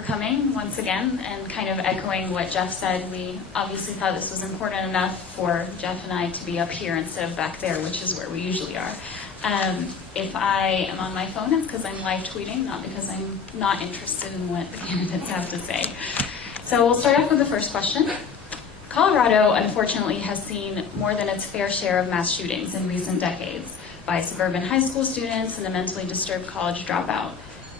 for coming once again, and kind of echoing what Jeff said. We obviously thought this was important enough for Jeff and I to be up here instead of back there, which is where we usually are. If I am on my phone, it's because I'm live tweeting, not because I'm not interested in what the candidates have to say. So we'll start off with the first question. Colorado, unfortunately, has seen more than its fair share of mass shootings in recent decades by suburban high school students and the mentally disturbed college dropout.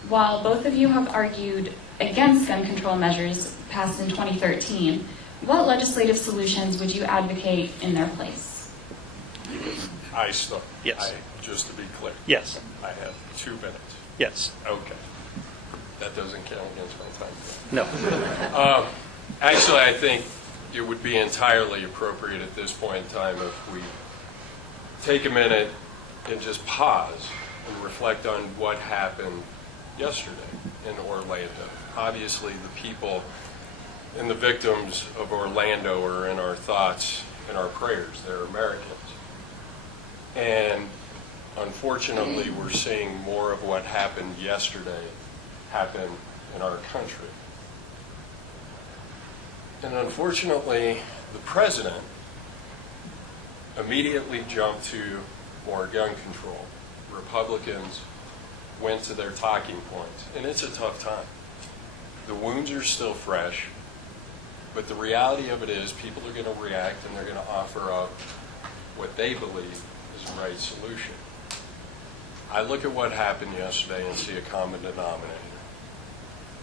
While both of you have argued against gun control measures passed in 2013, what legislative solutions would you advocate in their place? I start. Yes. Just to be clear. Yes. I have 2 minutes. Yes. Okay. That doesn't count against my time. No. Actually, I think it would be entirely appropriate at this point in time if we take a minute and just pause and reflect on what happened yesterday in Orlando. Obviously, the people and the victims of Orlando are in our thoughts and our prayers. They're Americans. And unfortunately, we're seeing more of what happened yesterday happen in our country. And unfortunately, the president immediately jumped to more gun control. Republicans went to their talking points, and it's a tough time. The wounds are still fresh, but the reality of it is people are going to react and they're going to offer up what they believe is the right solution. I look at what happened yesterday and see a common denominator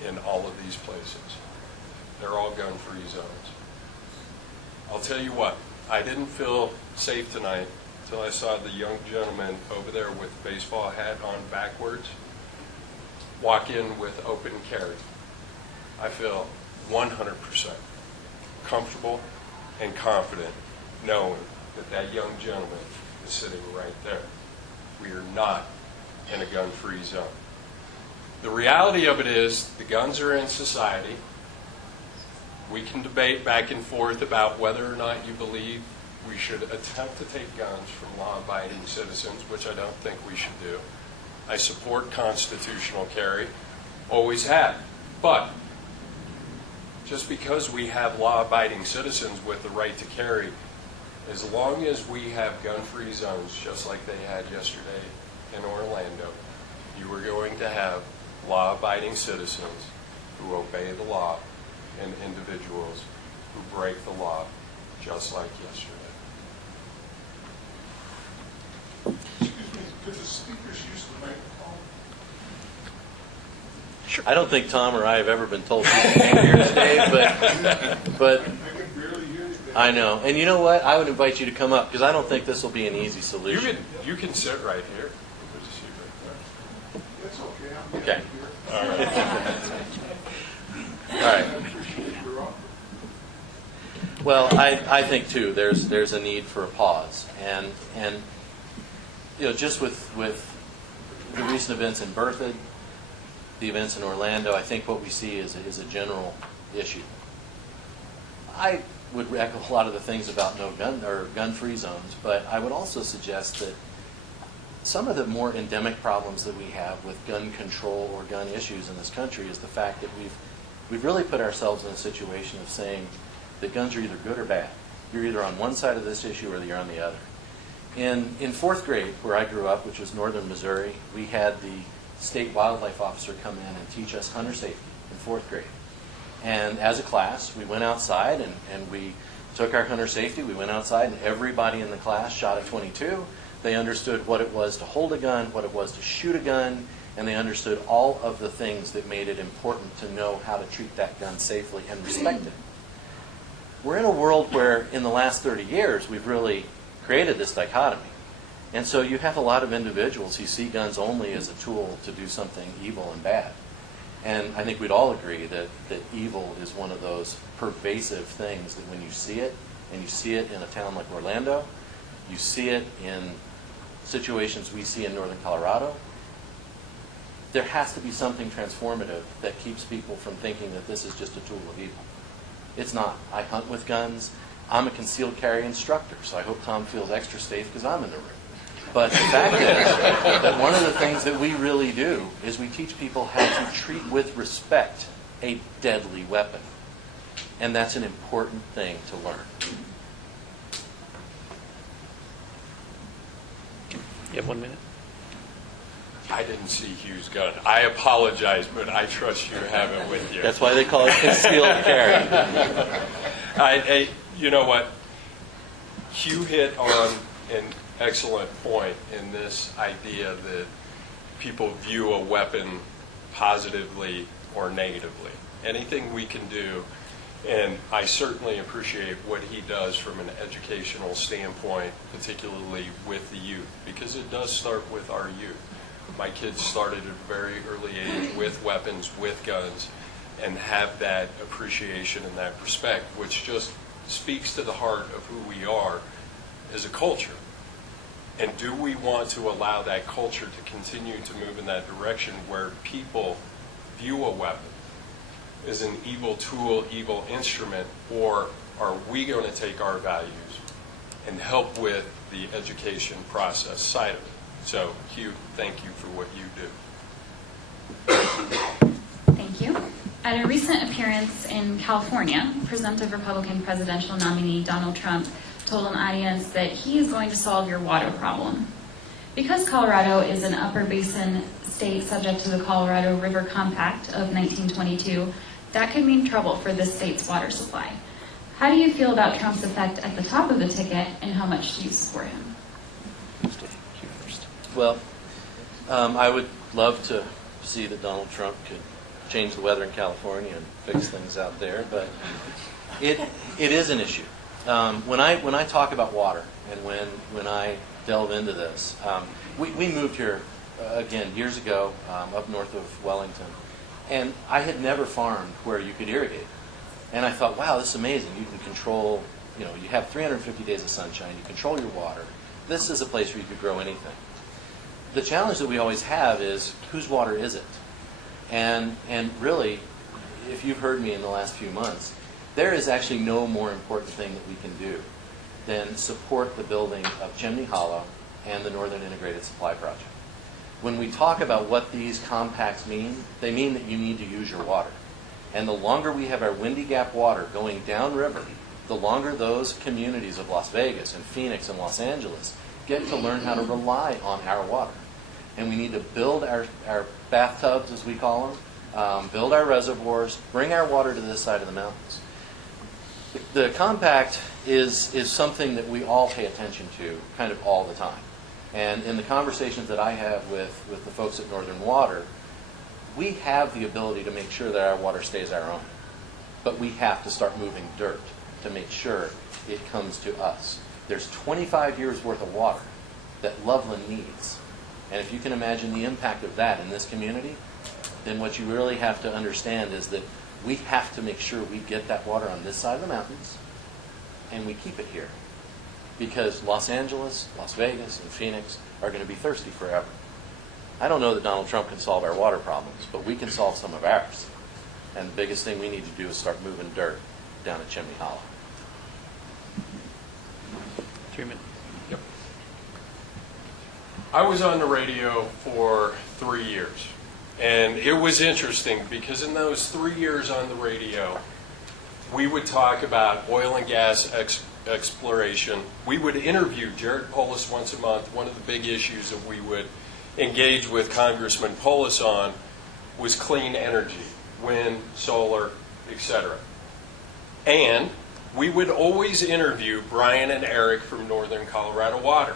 in all of these places. They're all gun-free zones. I'll tell you what, I didn't feel safe tonight until I saw the young gentleman over there with the baseball hat on backwards walk in with open carry. I feel 100% comfortable and confident knowing that that young gentleman is sitting right there. We are not in a gun-free zone. The reality of it is the guns are in society. We can debate back and forth about whether or not you believe we should attempt to take guns from law-abiding citizens, which I don't think we should do. I support constitutional carry, always have. But just because we have law-abiding citizens with the right to carry, as long as we have gun-free zones, just like they had yesterday in Orlando, you are going to have law-abiding citizens who obey the law and individuals who break the law, just like yesterday. Excuse me, could the speakers use the microphone? Sure. I don't think Tom or I have ever been told we can't hear today, but I can barely hear you. I know. And you know what? I would invite you to come up because I don't think this will be an easy solution. You can sit right here. There's a seat right That's okay. I'm Okay. here. All right. I appreciate your offer. Well, I think too. There's a need for a pause, and you know, just with the recent events in Berthoud, the events in Orlando, I think what we see is a general issue. I would echo a lot of the things about no gun or gun-free zones, but I would also suggest that some of the more endemic problems that we have with gun control or gun issues in this country is the fact that we've really put ourselves in a situation of saying that guns are either good or bad. You're either on one side of this issue or you're on the other. In fourth grade, where I grew up, which was northern Missouri, we had the state wildlife officer come in and teach us hunter safety in fourth grade. And as a class, we went outside and we took our hunter safety. We went outside and everybody in the class shot a .22. They understood what it was to hold a gun, what it was to shoot a gun, and they understood all of the things that made it important to know how to treat that gun safely and respect it. We're in a world where in the last 30 years we've really created this dichotomy. And so you have a lot of individuals who see guns only as a tool to do something evil and bad. And I think we'd all agree that evil is one of those pervasive things that when you see it, and you see it in a town like Orlando, you see it in situations we see in northern Colorado, there has to be something transformative that keeps people from thinking that this is just a tool of evil. It's not. I hunt with guns. I'm a concealed carry instructor, so I hope Tom feels extra safe because I'm in the room. But the fact is that one of the things that we really do is we teach people how to treat with respect a deadly weapon. And that's an important thing to learn. You have 1 minute. I didn't see Hugh's gun. I apologize, but I trust you have it with you. That's why they call it concealed carry. You know what? Hugh hit on an excellent point in this idea that people view a weapon positively or negatively. Anything we can do, and I certainly appreciate what he does from an educational standpoint, particularly with the youth, because it does start with our youth. My kids started at a very early age with weapons, with guns, and have that appreciation and that respect, which just speaks to the heart of who we are as a culture. And do we want to allow that culture to continue to move in that direction where people view a weapon as an evil tool, evil instrument, or are we going to take our values and help with the education process side of it? So, Hugh, thank you for what you do. Thank you. At a recent appearance in California, presumptive Republican presidential nominee Donald Trump told an audience that he is going to solve your water problem. Because Colorado is an upper basin state subject to the Colorado River Compact of 1922, that could mean trouble for this state's water supply. How do you feel about Trump's effect at the top of the ticket, and how much do you support him? Well, I would love to see that Donald Trump could change the weather in California and fix things out there, but it is an issue. When I talk about water and when I delve into this, we moved here again years ago up north of Wellington, and I had never farmed where you could irrigate. And I thought, wow, this is amazing. You can control, you have 350 days of sunshine. You control your water. This is a place where you could grow anything. The challenge that we always have is, whose water is it? And really, if you've heard me in the last few months, there is actually no more important thing that we can do than support the building of Chimney Hollow and the Northern Integrated Supply Project. When we talk about what these compacts mean, they mean that you need to use your water. And the longer we have our Windy Gap water going downriver, the longer those communities of Las Vegas and Phoenix and Los Angeles get to learn how to rely on our water. And we need to build our bathtubs, as we call them, build our reservoirs, bring our water to this side of the mountains. The compact is something that we all pay attention to kind of all the time. And in the conversations that I have with the folks at Northern Water, we have the ability to make sure that our water stays our own. But we have to start moving dirt to make sure it comes to us. There's 25 years worth of water that Loveland needs. And if you can imagine the impact of that in this community, then what you really have to understand is that we have to make sure we get that water on this side of the mountains and we keep it here. Because Los Angeles, Las Vegas, and Phoenix are going to be thirsty forever. I don't know that Donald Trump can solve our water problems, but we can solve some of ours. And the biggest thing we need to do is start moving dirt down at Chimney Hollow. 3 minutes. Yep. I was on the radio for 3 years. And it was interesting because in those 3 years on the radio, we would talk about oil and gas exploration. We would interview Jared Polis once a month. One of the big issues that we would engage with Congressman Polis on was clean energy, wind, solar, etc. And we would always interview Brian and Eric from Northern Colorado Water.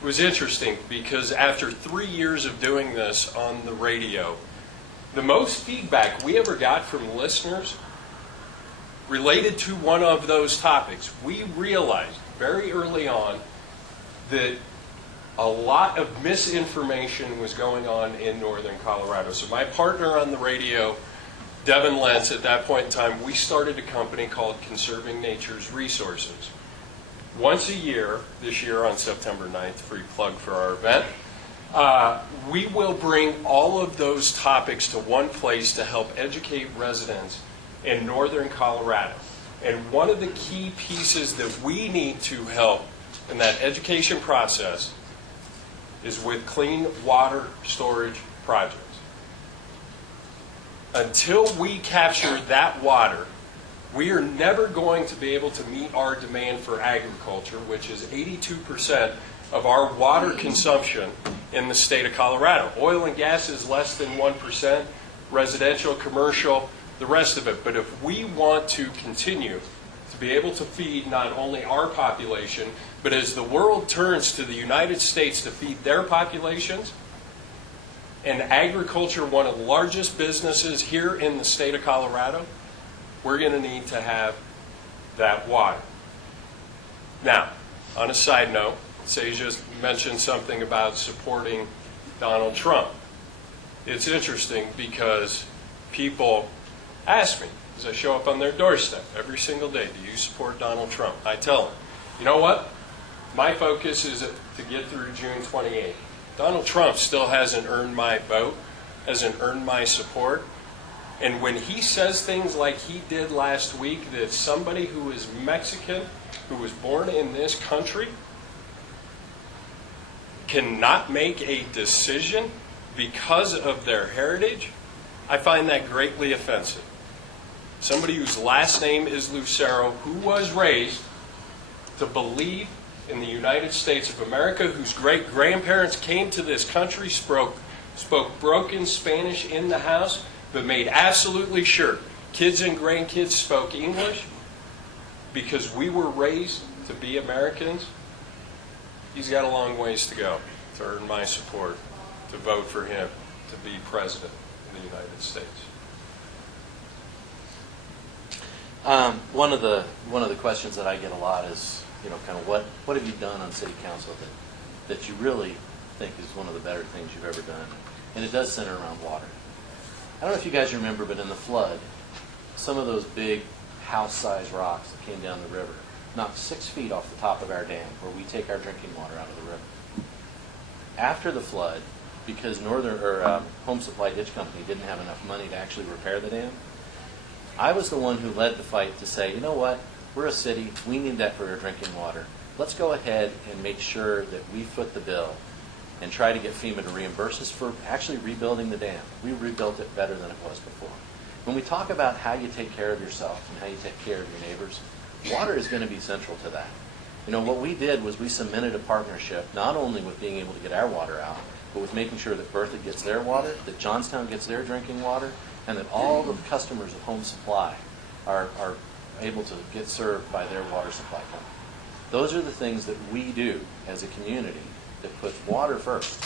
It was interesting because after 3 years of doing this on the radio, the most feedback we ever got from listeners related to one of those topics. We realized very early on that a lot of misinformation was going on in Northern Colorado. So my partner on the radio, Devin Lentz, at that point in time, we started a company called Conserving Nature's Resources. Once a year, this year on September 9th, free plug for our event, we will bring all of those topics to one place to help educate residents in Northern Colorado. And one of the key pieces that we need to help in that education process is with clean water storage projects. Until we capture that water, we are never going to be able to meet our demand for agriculture, which is 82% of our water consumption in the state of Colorado. Oil and gas is less than 1%, residential, commercial, the rest of it. But if we want to continue to be able to feed not only our population, but as the world turns to the United States to feed their populations, and agriculture, one of the largest businesses here in the state of Colorado, we're going to need to have that water. Now, on a side note, Seja mentioned something about supporting Donald Trump. It's interesting because people ask me, as I show up on their doorstep every single day, do you support Donald Trump? I tell them, you know what? My focus is to get through June 28th. Donald Trump still hasn't earned my vote, hasn't earned my support. And when he says things like he did last week, that somebody who is Mexican, who was born in this country, cannot make a decision because of their heritage, I find that greatly offensive. Somebody whose last name is Lucero, who was raised to believe in the United States of America, whose great-grandparents came to this country, spoke broken Spanish in the house, but made absolutely sure kids and grandkids spoke English because we were raised to be Americans. He's got a long ways to go to earn my support, to vote for him to be president of the United States. One of the questions that I get a lot is, kind of what have you done on city council that you really think is one of the better things you've ever done? And it does center around water. I don't know if you guys remember, but in the flood, some of those big house-sized rocks that came down the river knocked 6 feet off the top of our dam where we take our drinking water out of the river. After the flood, because Home Supply Ditch Company didn't have enough money to actually repair the dam, I was the one who led the fight to say, you know what, we're a city, we need that for our drinking water. Let's go ahead and make sure that we foot the bill and try to get FEMA to reimburse us for actually rebuilding the dam. We rebuilt it better than it was before. When we talk about how you take care of yourself and how you take care of your neighbors, water is going to be central to that. What we did was we cemented a partnership not only with being able to get our water out, but with making sure that Berthoud gets their water, that Johnstown gets their drinking water, and that all the customers of Home Supply are able to get served by their water supply company. Those are the things that we do as a community that puts water first.